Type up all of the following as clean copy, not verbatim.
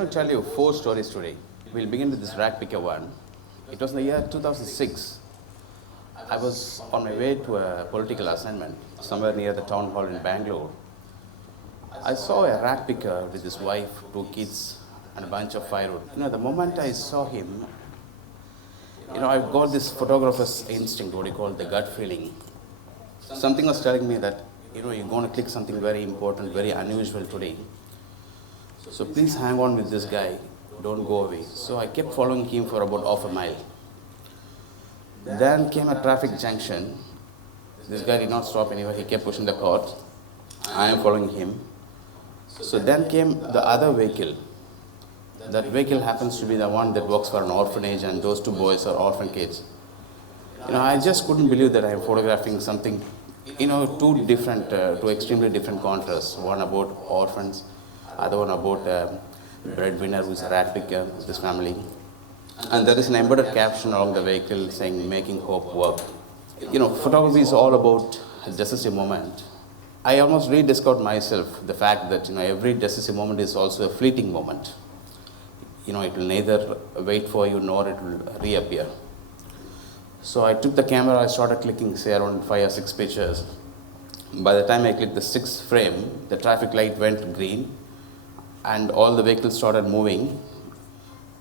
going to tell you 4 stories today. We'll begin with this rag picker one. It was in the year 2006. I was on my way to a political assignment somewhere near the town hall in Bangalore. I saw a rag picker with his wife, 2 kids, and a bunch of firewood. The moment I saw him, I've got this photographer's instinct, what you call the gut feeling. Something was telling me that, you're going to click something very important, very unusual today. So please hang on with this guy, don't go away. So I kept following him for about half a mile. Then came a traffic junction. This guy did not stop anywhere, he kept pushing the cart. I am following him. So then came the other vehicle. That vehicle happens to be the one that works for an orphanage, and those 2 boys are orphan kids. I just couldn't believe that I am photographing something, 2 extremely different contrasts. One about orphans, other one about a breadwinner who's a rat picker with his family. And there is an embedded caption along the vehicle saying, "Making hope work." Photography is all about a decisive moment. I almost rediscovered myself the fact that, every decisive moment is also a fleeting moment. It will neither wait for you nor it will reappear. So I took the camera, I started clicking, say around 5 or 6 pictures. By the time I clicked the 6th frame, the traffic light went green and all the vehicles started moving.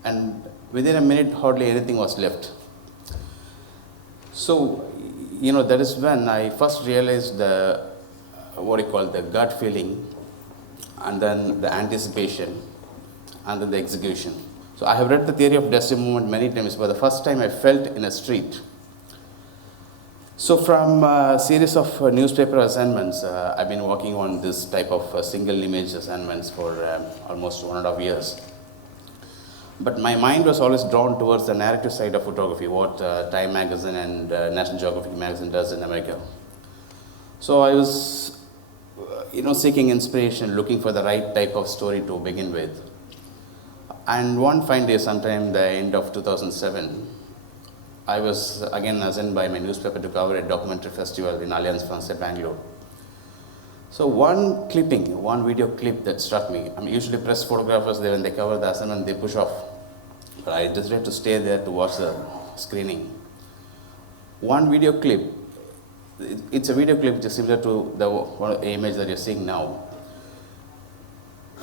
And within a minute, hardly anything was left. So, that is when I first realized the gut feeling, and then the anticipation, and then the execution. So I have read the theory of decisive movement many times, but the first time I felt in a street. So from a series of newspaper assignments, I've been working on this type of single image assignments for almost 1.5 years. But my mind was always drawn towards the narrative side of photography, what Time magazine and National Geographic magazine does in America. So I was, seeking inspiration, looking for the right type of story to begin with. And one fine day, sometime the end of 2007, I was again assigned by my newspaper to cover a documentary festival in Alliance Francaise, Bangalore. So one video clip that struck me. Usually press photographers, when they cover the assignment, they push off. But I decided to stay there to watch the screening. One video clip, it's a video clip which is similar to the image that you're seeing now,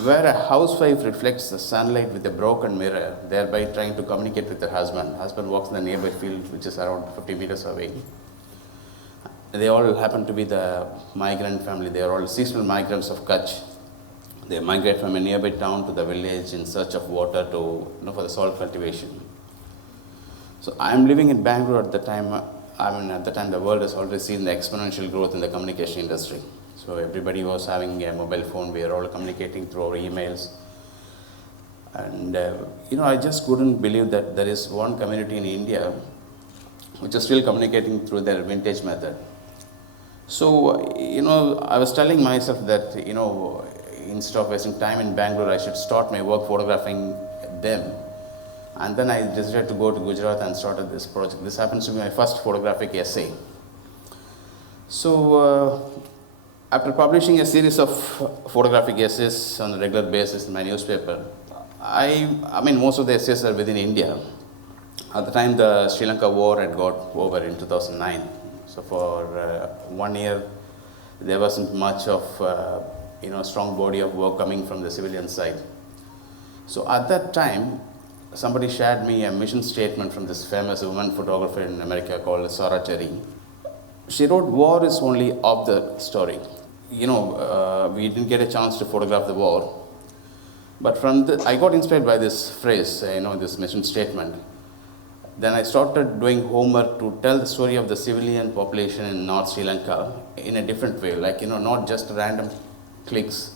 where a housewife reflects the sunlight with a broken mirror, thereby trying to communicate with her husband. Husband walks in the nearby field, which is around 50 meters away. They all happen to be the migrant family. They are all seasonal migrants of Kutch. They migrate from a nearby town to the village in search of water for the salt cultivation. So I am living in Bangalore at the time. At the time the world has already seen the exponential growth in the communication industry. So everybody was having a mobile phone. We are all communicating through our emails. And, I just couldn't believe that there is one community in India which is still communicating through their vintage method. So, I was telling myself that, instead of wasting time in Bangalore, I should start my work photographing them. And then I decided to go to Gujarat and started this project. This happens to be my first photographic essay. So, after publishing a series of photographic essays on a regular basis in my newspaper, most of the essays are within India. At the time, the Sri Lanka war had got over in 2009. So for 1 year, there wasn't much of strong body of work coming from the civilian side. So at that time, somebody shared me a mission statement from this famous woman photographer in America called Sarah Terry. She wrote, "War is only of the story." We didn't get a chance to photograph the war. But I got inspired by this phrase, this mission statement. Then I started doing homework to tell the story of the civilian population in North Sri Lanka in a different way, not just random clicks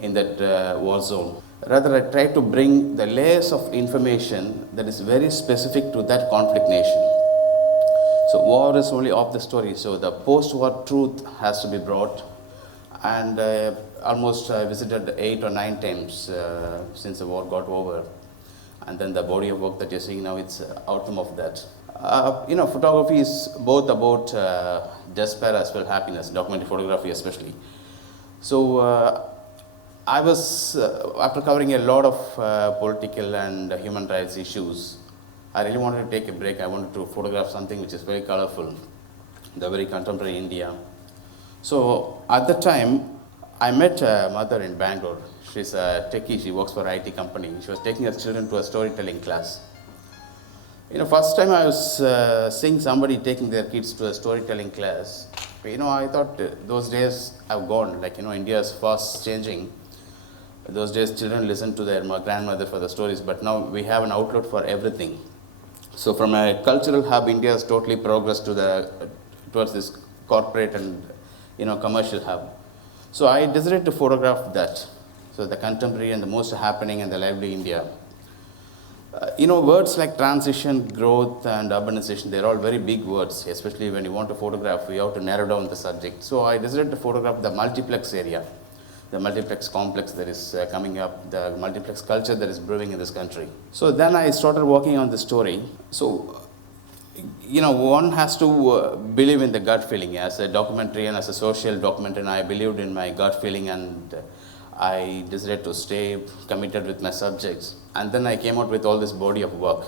in that war zone. Rather, I tried to bring the layers of information that is very specific to that conflict nation. So war is only of the story, so the post-war truth has to be brought. And almost I visited 8 or 9 times since the war got over. And then the body of work that you're seeing now, it's outcome of that. Photography is both about despair as well as happiness, documentary photography especially. So I was, after covering a lot of political and human rights issues, I really wanted to take a break. I wanted to photograph something which is very colorful, the very contemporary India. So at the time, I met a mother in Bangalore. She's a techie, she works for an IT company. She was taking her children to a storytelling class. First time I was seeing somebody taking their kids to a storytelling class, I thought those days have gone. India is fast changing. Those days, children listen to their grandmother for the stories, but now we have an outlet for everything. So from a cultural hub, India has totally progressed towards this corporate and commercial hub. So I decided to photograph that. So the contemporary and the most happening and the lively India. Words like transition, growth, and urbanization, they're all very big words, especially when you want to photograph, you have to narrow down the subject. So I decided to photograph the multiplex area, the multiplex complex that is coming up, the multiplex culture that is brewing in this country. So then I started working on the story. So, one has to believe in the gut feeling. As a documentary and as a social documentary, I believed in my gut feeling, and I decided to stay committed with my subjects. And then I came out with all this body of work.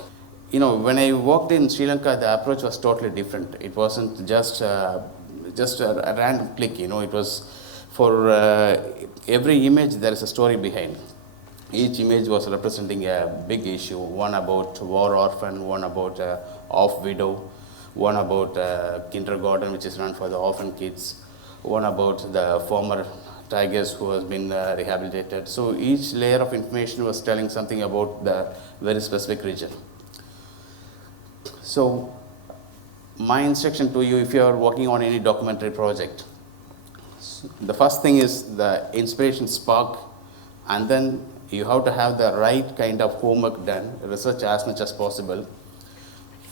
When I worked in Sri Lanka, the approach was totally different. It wasn't just a random click, it was for every image there is a story behind. Each image was representing a big issue, one about war orphan, one about off widow, one about kindergarten which is run for the orphan kids, one about the former tigers who has been rehabilitated. So each layer of information was telling something about the very specific region. So my instruction to you, if you are working on any documentary project, the first thing is the inspiration spark, and then you have to have the right kind of homework done, research as much as possible,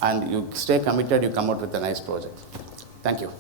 and you stay committed, you come out with a nice project. Thank you.